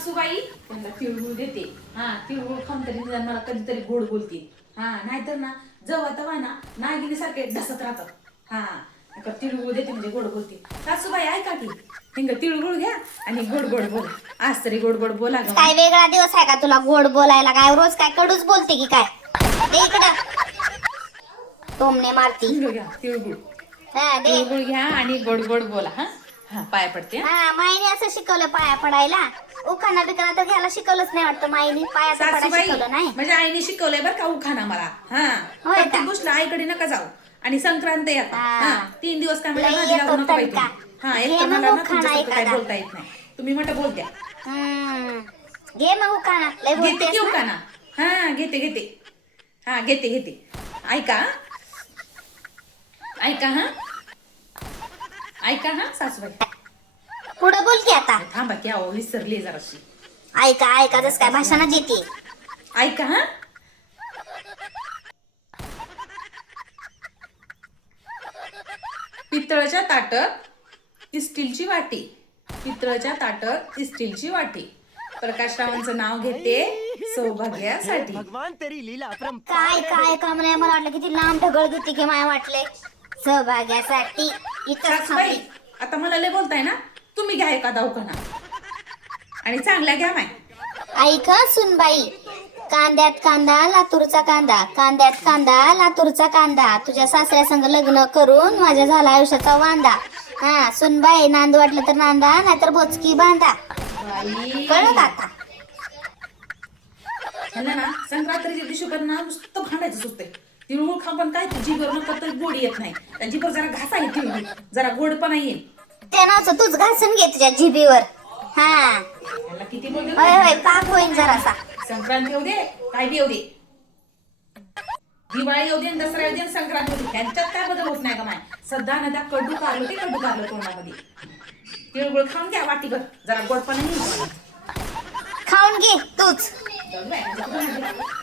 सासूबाई त्यांना तिळगुळ देते. हा तिळगुळ खाऊन तरी निदान मला कधीतरी गोड बोलते. हा नाहीतर ना जेव्हा तेव्हा ना नागिनी सारखे ढसत राहतात. हा तिळगुळ देते म्हणजे गोड बोलते. सासूबाई ऐका की हिंग तिळगुळ घ्या आणि गोड गोड बोला. आज तरी गोड गोड बोला ग. काय वेगळा दिवस आहे का तुला गोड बोलायला? काय रोज काय कडूच बोलते की काय? दे इकडं टोमणे मारती. हिंग घ्या तिळगुळ. हा दे. तिळगुळ घ्या आणि गोड गोड बोला. हा हा पाया पडते. हा माईने असं शिकवलं पाया पडायला. उखाणा बिखाणा तर घ्यायला शिकवलंच नाही वाटतं माईने. पाया तर पडायला सासूबाई शिकवलं नाही. म्हणजे आईने शिकवलंय बरं का उखाणा मला. हा होय का? प्रत्येक गोष्ट आईकडे नका जाऊ. आणि संक्रांत येतात. हा. हा 3 दिवस काय मला लई नादी लागू येतो नका बाई तडका. तुम्ही. हा एक घे तर मग मला ना उखाणा तुमच्यासारखं काय एखादा. बोलता येत नाही. तुम्ही मोठं बोलत्या. घे मग उखाणा. लय घेते बोलतेस की ना. उखाणा. हा घेते. हा घेते. ऐका हा सासूबाई. पुढं बोल की आता. थांबा की अहो विसरली जराशी. ऐका जस काय भाषणच येते. ऐका हा. पितळच्या ताटात स्टीलची वाटी. पितळच्या ताटात स्टीलची वाटी. प्रकाशरावांचं नाव घेते सौभाग्यासाठी. भगवान तेरी लीला काय का म्हणे. मला वाटलं किती लांब ढगळ घेते की माय वाटले. सहभाग्यासाठी इथं सासूबाई आता मला लय बोलताय ना. तुम्ही घ्या एखादा उखाणा आणि चांगला घ्या माय. ऐका सुनबाई. कांद्यात कांदा लातूरचा कांदा. कांद्यात कांदा लातूरचा कांदा. तुझ्या सासऱ्या संग लग्न करून माझ्या झाला आयुष्याचा वांदा. हा सुनबाई नांद वाटलं तर नांदा नाहीतर बोचकी बांधा. बाई कळलं का आता? ह्यांना ना संक्रांतीच्या दिवशी पण ना नुसतं भांडायचं सुचतंय. तिळगुळ खा पण काय जीभर नका तर गोडी येत नाही. त्या जीभर जरा घासा आहे तिळगुळ. जरा गोडपणा येईल. त्या नावचं तूच घासून घे तुझ्या जिभेवर. हा ह्याला किती बोलले होय पाप होईन जरासा. संक्रांत येऊ दे काय बी येऊ दे. दिवाळी येऊ दे आणि दसरा येऊ दे आणि संक्रांत येऊ दे. त्यांच्यात काय बदल होत नाही का माय. सध्या ना त्या कडू कारलं तोंडामध्ये. तिळगुळ खाऊन घ्या वाटीभर. जरा गोडपणा येईल. खाऊन घे तूच. जाऊ दे बाई, म्हणजे कुठं